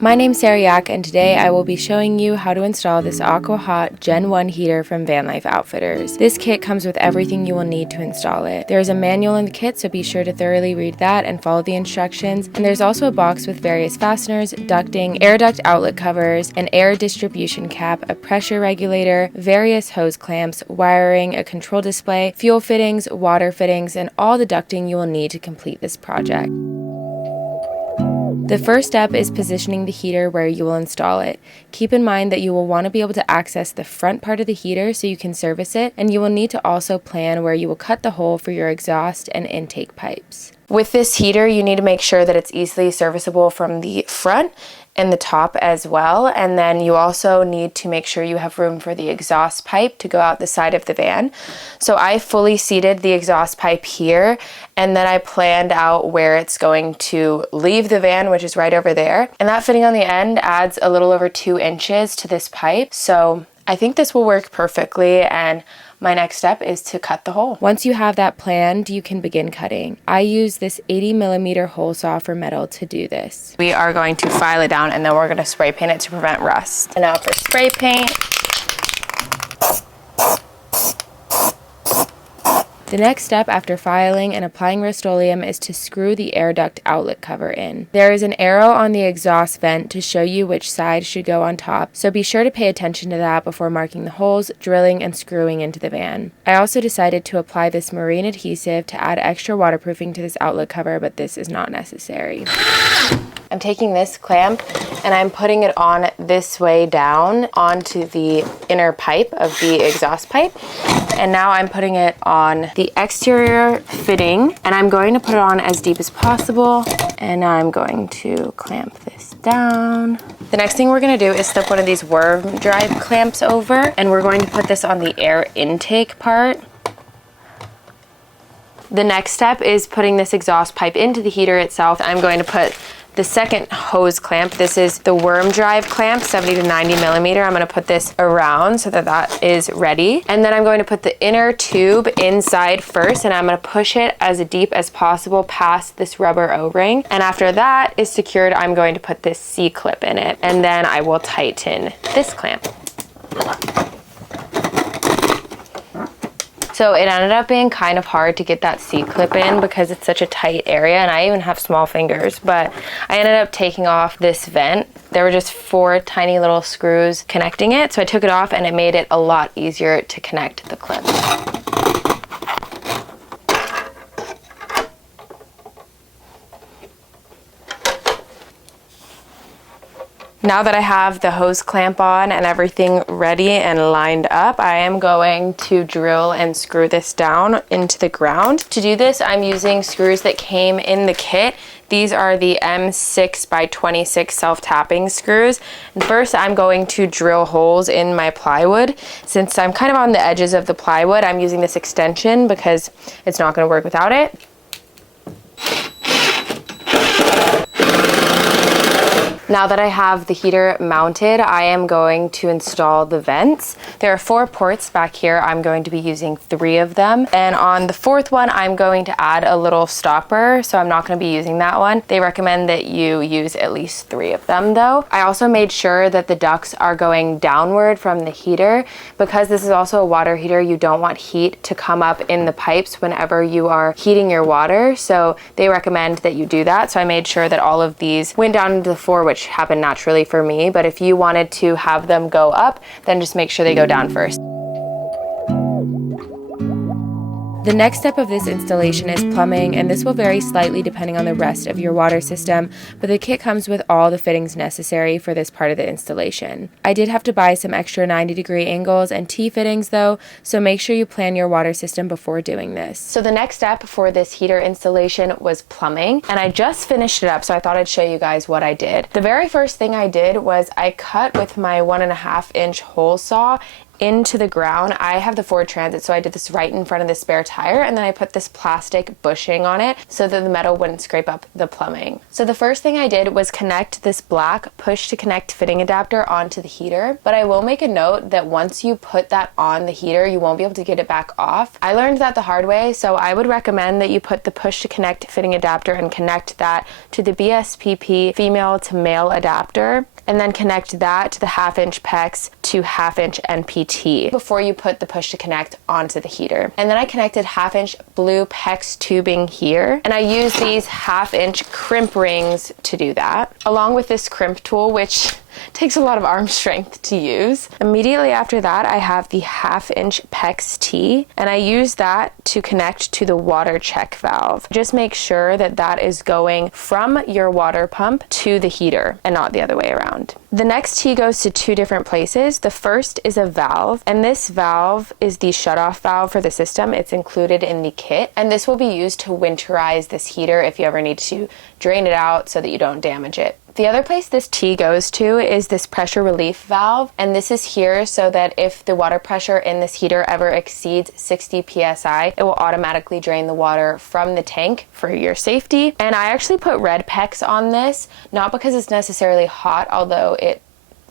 My name's Sarah Yak, and today I will be showing you how to install this Aqua-Hot Gen 1 heater from Vanlife Outfitters. This kit comes with everything you will need to install it. There is a manual in the kit, so be sure to thoroughly read that and follow the instructions. And there's also a box with various fasteners, ducting, air duct outlet covers, an air distribution cap, a pressure regulator, various hose clamps, wiring, a control display, fuel fittings, water fittings, and all the ducting you will need to complete this project. The first step is positioning the heater where you will install it. Keep in mind that you will want to be able to access the front part of the heater so you can service it, and you will need to also plan where you will cut the hole for your exhaust and intake pipes. With this heater, you need to make sure that it's easily serviceable from the front and the top as well, and then you also need to make sure you have room for the exhaust pipe to go out the side of the van. So I fully seated the exhaust pipe here, and then I planned out where it's going to leave the van, which is right over there. And that fitting on the end adds a little over 2 inches to this pipe, so I think this will work perfectly, and my next step is to cut the hole. Once you have that planned, you can begin cutting. I use this 80mm hole saw for metal to do this. We are going to file it down, and then we're going to spray paint it to prevent rust. And now for spray paint. The next step after filing and applying Rust-Oleum is to screw the air duct outlet cover in. There is an arrow on the exhaust vent to show you which side should go on top, so be sure to pay attention to that before marking the holes, drilling, and screwing into the van. I also decided to apply this marine adhesive to add extra waterproofing to this outlet cover, but this is not necessary. I'm taking this clamp and I'm putting it on this way down onto the inner pipe of the exhaust pipe. And now I'm putting it on the exterior fitting, and I'm going to put it on as deep as possible. And now I'm going to clamp this down. The next thing we're going to do is slip one of these worm drive clamps over, and we're going to put this on the air intake part. The next step is putting this exhaust pipe into the heater itself. I'm going to put the second hose clamp. This is the worm drive clamp, 70 to 90mm. I'm going to put this around so that that is ready. And then I'm going to put the inner tube inside first, and I'm going to push it as deep as possible past this rubber O-ring. And after that is secured, I'm going to put this C-clip in it. And then I will tighten this clamp. So it ended up being kind of hard to get that C-clip in because it's such a tight area, and I even have small fingers, but I ended up taking off this vent. There were just 4 tiny little screws connecting it, so I took it off and it made it a lot easier to connect the clip. Now that I have the hose clamp on and everything ready and lined up, I am going to drill and screw this down into the ground. To do this, I'm using screws that came in the kit. These are the M6x26 self-tapping screws. And first, I'm going to drill holes in my plywood. Since I'm kind of on the edges of the plywood, I'm using this extension because it's not going to work without it. Now that I have the heater mounted, I am going to install the vents. There are 4 ports back here. I'm going to be using 3 of them. And on the 4th one, I'm going to add a little stopper, so I'm not going to be using that one. They recommend that you use at least 3 of them though. I also made sure that the ducts are going downward from the heater. Because this is also a water heater, you don't want heat to come up in the pipes whenever you are heating your water. So they recommend that you do that. So I made sure that all of these went down into the floor, which happened naturally for me, but if you wanted to have them go up, then just make sure they go down first. The next step of this installation is plumbing, and this will vary slightly depending on the rest of your water system, but the kit comes with all the fittings necessary for this part of the installation. I did have to buy some extra 90-degree angles and T-fittings though, so make sure you plan your water system before doing this. So the next step for this heater installation was plumbing, and I just finished it up, so I thought I'd show you guys what I did. The very first thing I did was I cut with my 1.5-inch hole saw into the ground. I have the Ford Transit, so I did this right in front of the spare tire, and then I put this plastic bushing on it so that the metal wouldn't scrape up the plumbing. So the first thing I did was connect this black push to connect fitting adapter onto the heater, but I will make a note that once you put that on the heater, you won't be able to get it back off. I learned that the hard way, so I would recommend that you put the push to connect fitting adapter and connect that to the BSPP female to male adapter, and then connect that to the 1/2" PEX to 1/2" NPT before you put the push to connect onto the heater. And then I connected 1/2" blue PEX tubing here, and I use these 1/2" crimp rings to do that, along with this crimp tool, which takes a lot of arm strength to use. Immediately after that, I have the 1/2" PEX T, and I use that to connect to the water check valve. Just make sure that that is going from your water pump to the heater and not the other way around. The next T goes to 2 different places. The first is a valve, and this valve is the shutoff valve for the system. It's included in the kit, and this will be used to winterize this heater if you ever need to drain it out so that you don't damage it. The other place this T goes to is this pressure relief valve, and this is here so that if the water pressure in this heater ever exceeds 60 psi, it will automatically drain the water from the tank for your safety. And I actually put red PEX on this, not because it's necessarily hot, although it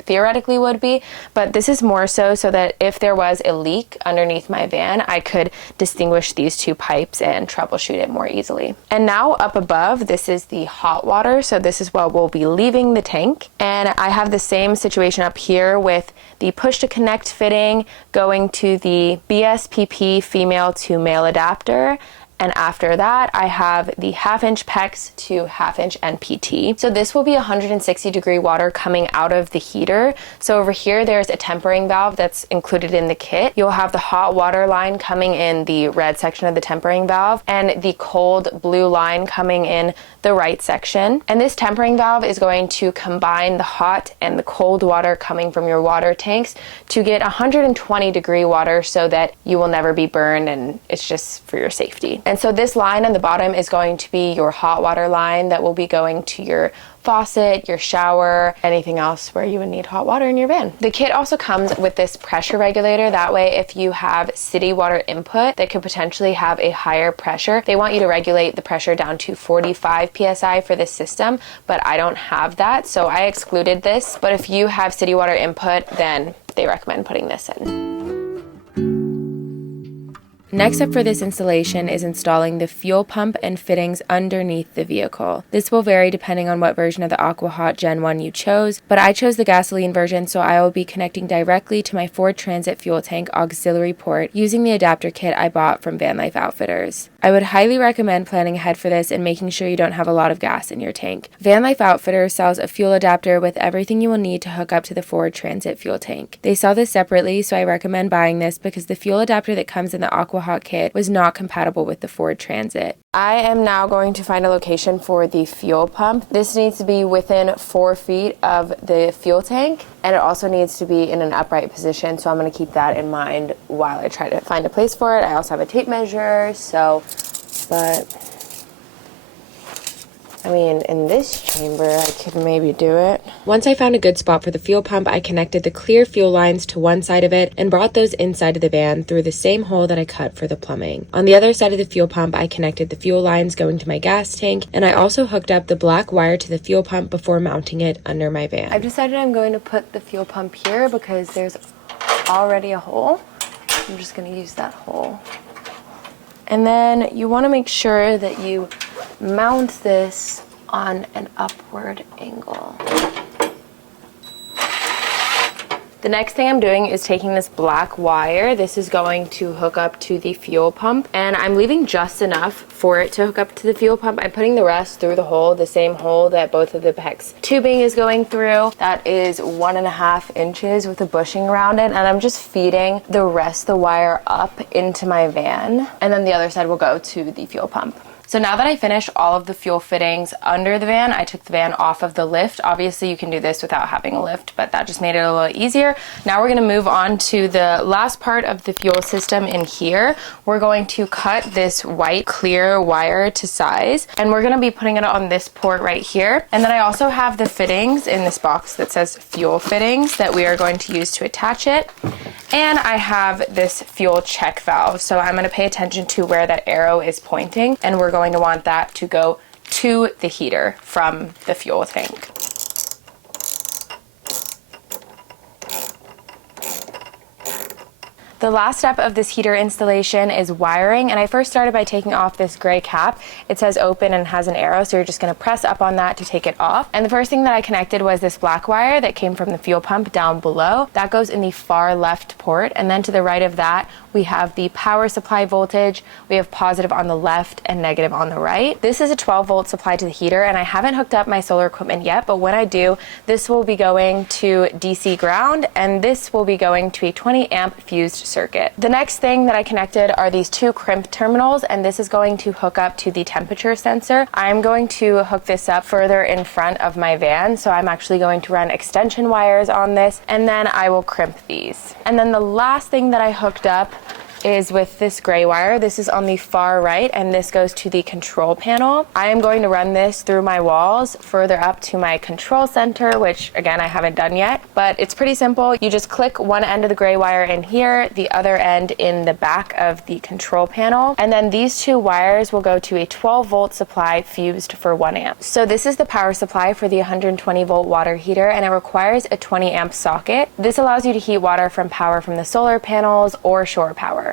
theoretically would be, but this is more so that if there was a leak underneath my van, I could distinguish these 2 pipes and troubleshoot it more easily. And now up above, this is the hot water, so this is what will be leaving the tank. And I have the same situation up here with the push to connect fitting going to the BSPP female to male adapter. And after that, I have the 1/2" PEX to 1/2" NPT. So this will be 160-degree water coming out of the heater. So over here, there's a tempering valve that's included in the kit. You'll have the hot water line coming in the red section of the tempering valve and the cold blue line coming in the right section. And this tempering valve is going to combine the hot and the cold water coming from your water tanks to get 120-degree water so that you will never be burned, and it's just for your safety. And so this line on the bottom is going to be your hot water line that will be going to your faucet, your shower, anything else where you would need hot water in your van. The kit also comes with this pressure regulator. That way, if you have city water input that could potentially have a higher pressure, they want you to regulate the pressure down to 45 psi for this system, but I don't have that, so I excluded this. But if you have city water input, then they recommend putting this in. Next up for this installation is installing the fuel pump and fittings underneath the vehicle. This will vary depending on what version of the Aquahot Gen 1 you chose, but I chose the gasoline version, so I will be connecting directly to my Ford Transit fuel tank auxiliary port using the adapter kit I bought from Vanlife Outfitters. I would highly recommend planning ahead for this and making sure you don't have a lot of gas in your tank. Vanlife Outfitters sells a fuel adapter with everything you will need to hook up to the Ford Transit fuel tank. They sell this separately, so I recommend buying this because the fuel adapter that comes in the Aquahot kit was not compatible with the Ford Transit. I am now going to find a location for the fuel pump. This needs to be within 4 feet of the fuel tank, and it also needs to be in an upright position, so I'm going to keep that in mind while I try to find a place for it. I also have a tape measure, but I mean, in this chamber, I could maybe do it. Once I found a good spot for the fuel pump, I connected the clear fuel lines to one side of it and brought those inside of the van through the same hole that I cut for the plumbing. On the other side of the fuel pump, I connected the fuel lines going to my gas tank, and I also hooked up the black wire to the fuel pump before mounting it under my van. I've decided I'm going to put the fuel pump here because there's already a hole. I'm just going to use that hole. And then you want to make sure that you mount this on an upward angle. The next thing I'm doing is taking this black wire. This is going to hook up to the fuel pump, and I'm leaving just enough for it to hook up to the fuel pump. I'm putting the rest through the hole, the same hole that both of the PEX tubing is going through. That is 1.5 inches with a bushing around it, and I'm just feeding the rest of the wire up into my van, and then the other side will go to the fuel pump. So now that I finished all of the fuel fittings under the van, I took the van off of the lift. Obviously you can do this without having a lift, but that just made it a little easier. Now we're gonna move on to the last part of the fuel system in here. We're going to cut this white clear wire to size, and we're gonna be putting it on this port right here. And then I also have the fittings in this box that says fuel fittings that we are going to use to attach it. And I have this fuel check valve. So I'm gonna pay attention to where that arrow is pointing, and we're going to want that to go to the heater from the fuel tank. The last step of this heater installation is wiring, and I first started by taking off this gray cap. It says open and has an arrow, so you're just going to press up on that to take it off. And the first thing that I connected was this black wire that came from the fuel pump down below. That goes in the far left port, and then to the right of that we have the power supply voltage. We have positive on the left and negative on the right. This is a 12-volt supply to the heater, and I haven't hooked up my solar equipment yet, but when I do, this will be going to DC ground, and this will be going to a 20 amp fused circuit. The next thing that I connected are these two crimp terminals, and this is going to hook up to the temperature sensor. I'm going to hook this up further in front of my van, so I'm actually going to run extension wires on this, and then I will crimp these. And then the last thing that I hooked up is with this gray wire. This is on the far right, and this goes to the control panel. I am going to run this through my walls further up to my control center, which again I haven't done yet, but it's pretty simple. You just click one end of the gray wire in here, the other end in the back of the control panel, and then these two wires will go to a 12-volt supply fused for 1 amp. So this is the power supply for the 120-volt water heater, and it requires a 20 amp socket. This allows you to heat water from power from the solar panels or shore power.